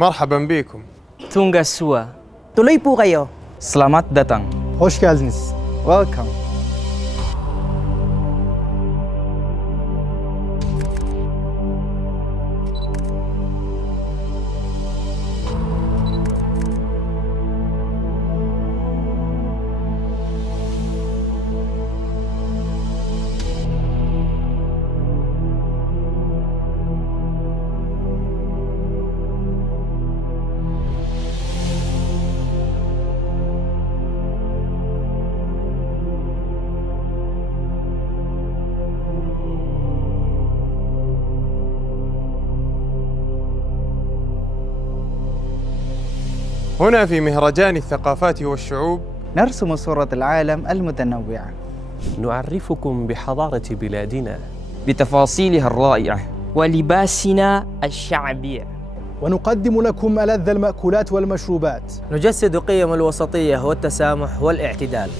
مرحبا بكم. Tunga Sua. Tuloy po kayo. Selamat datang. Hoş geldiniz. Welcome. هنا في مهرجان الثقافات والشعوب نرسم صورة العالم المتنوعة، نعرفكم بحضارة بلادنا بتفاصيلها الرائعة ولباسنا الشعبي. ونقدم لكم ألذ المأكولات والمشروبات. نجسد قيم الوسطية والتسامح والاعتدال.